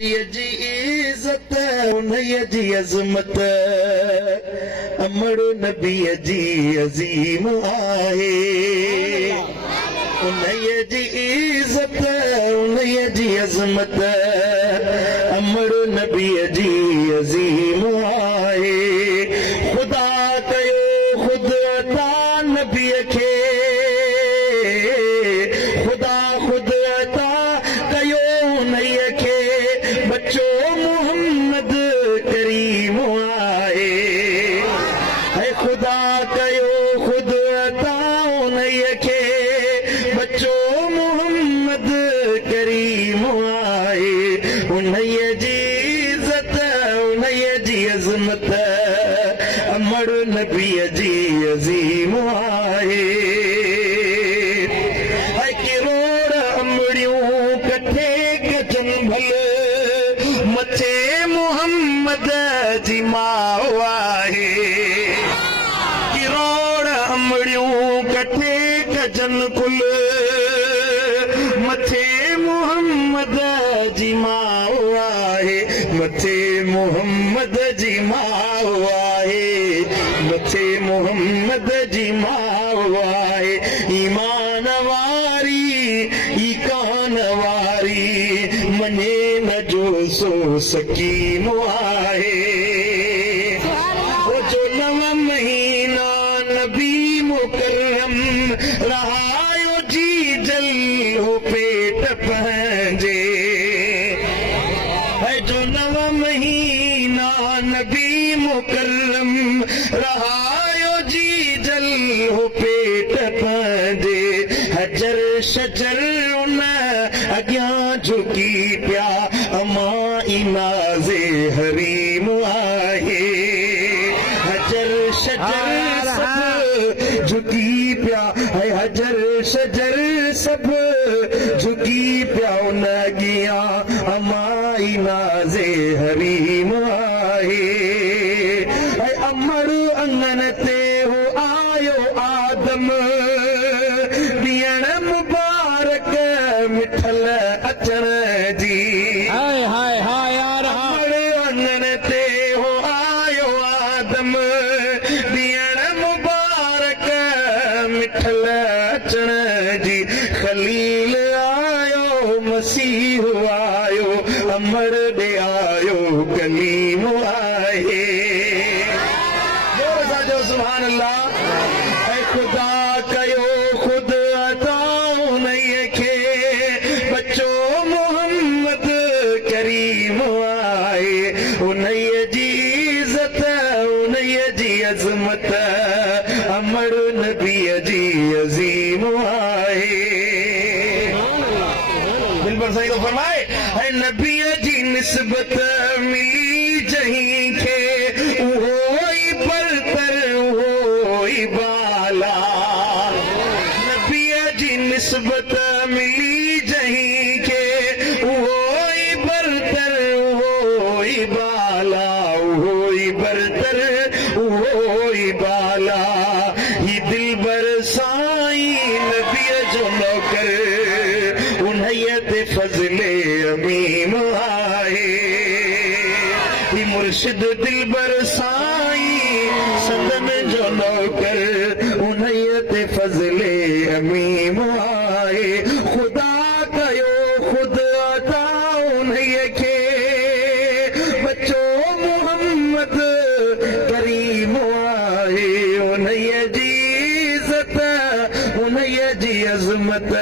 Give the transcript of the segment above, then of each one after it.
जी इज़्ज़त उन्हीअ जी अज़मत अमर नबीअ जी अज़ीम आहे। उन्हीअ जी इज़्ज़त उन्हीअ जी अज़मत अमर नबीअ जी अज़ीम आहे। ख़ुदा कयो ख़ुद अता नबीअ खे ख़ुदा ख़ुद अता कयो उन्हीअ खे बच्चो मोहम्मद करीम आहे। है ख़ुदा कयो ख़ुद अता उन्हीअ खे बच्चो मोहम्मद करीम आहे। उन्हीअ जी इज़्ज़त उन्हीअ जी अज़मत अमर नबीअ जी अज़ीम आहे। किरोड़ अमड़ियूं कठे कजन भल मथे मोहम्मद जी माउ आहे। किरोड़ अमड़ियूं कठे कजन कुल मथे मोहम्मद जी माउ आहे। मथे मोहम्मद जी माउ आहे। मथे मोहम्मद जी माउ आहे। ईमान वारी ई कान वारी मने न जो सो सकीन आहे। जो नव महीना नबी मुकरम रहायो जी जल हो पेट पंहिंजे। जो नव महीना नबी मुकरम रहायो जी जल हो पेट पंहिंजे। हजर शजर उन अॻियां झुकी पिया अमा इनाज़े हरीम आहे। हजर शजर सब झुकी पिया हजर शजर सब झुकी पिया उन अॻियां अमा इनाज़े हरीम आहे। अमर अंगन ते हो आयो आदम ॾियण मुबारक मिठल अचण जी। अमर अंगन ते हो आयो आदम ॾियण मुबारक मिठल अचण जी। खलील आयो मसीह आयो अमर ॾे आयो कलीम आहे। सुभान अल्लाह। ख़ुदा कयो ख़ुद अता उन्हीअ खे बच्चो मोहम्मद करीम आहे। उन्हीअ जी इज़्ज़त उन्हीअ जी अज़मत अमर नबीअ जी अज़ीम आहे। दिल पर सही तो फरमाए है नबीअ जी निस्बत मिली जहीं खे उहो ई बरतर उहो ई बाला। नबीअ जी निस्बत मिली जहीं खे उहो ई बरतर उहो ई बाला। उहो ई बरतर उहो ई बाला। ही दिलबर साईं नबीअ जो नौकर उन्हीअ ते फज़ले अमीम आहे। ही मुर्शिद दिलबर साईं सदन जो नौकर उन्हीअ ते फज़ले अमीम आहे। ख़ुदा कयो ख़ुद अता उन्हीअ खे बच्चो मोहम्मद करीम आहे। उन्हीअ जी इज़्ज़त उन्हीअ जी अज़मत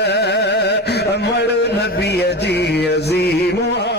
अमर नबीअ जी अज़ीम आहे।